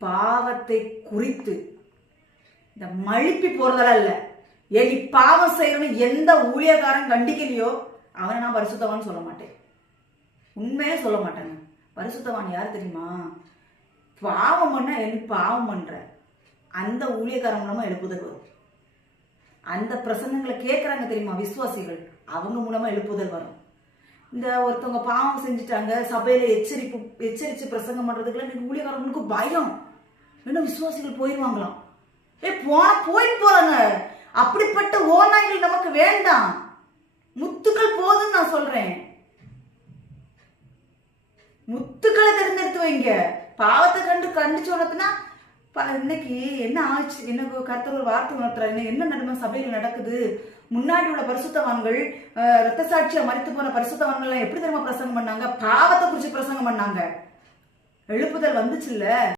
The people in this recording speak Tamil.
பாவத்தை குறித்து இந்த மழுப்பி போறதெல்லாம் இல்ல. ஏன் நீ பாவம் செய்யறன்னு எந்த ஊழியக்காரன் கண்டிக்கலையோ அவனை நான் பரிசுத்தவான்னு சொல்ல மாட்டேன். உண்மையே சொல்ல மாட்டேங்க. பரிசுத்தவான் யார் தெரியுமா? பாவம் பண்ண நீ பாவம் பண்ற அந்த ஊழியக்காரன் மூலமா எழுப்புதல் வரும். அந்த பிரசங்கங்களை கேட்கறாங்க தெரியுமா விசுவாசிகள், அவங்க மூலமா எழுப்புதல் வரும். இந்த ஒருத்தவங்க பாவம் செஞ்சுட்டாங்க சபையில எச்சரிச்சு பிரசங்கம் பண்றதுக்குள்ள இன்னைக்கு ஊழியக்காரங்களுக்கு பயம். இன்னும் விசுவாசிகள் போயிடுவாங்களாம். போயிட்டு போறாங்க. அப்படிப்பட்ட ஓநாய்கள் நமக்கு வேண்டாம். முத்துக்கள் போதுன்னு நான் சொல்றேன். முத்துக்களை தேர்ந்தெடுத்து வைங்க. பாவத்தை கண்டு சொன்னதுன்னா இன்னைக்கு என்ன ஆச்சு, எனக்கு கர்த்தர் ஒரு வார்த்தை உணர்த்துறாரு. என்ன நடுமை சபையில நடக்குது? முன்னாடி உள்ள பரிசுத்தவான்கள், ரத்த சாட்சியா மரித்து போன பரிசுத்தவான்கள் எப்படி தெரியுமா பிரசங்கம் பண்ணாங்க? பாவத்தை குறிச்சு பிரசங்கம் பண்ணாங்க. எழுப்புதல் வந்துச்சு இல்ல.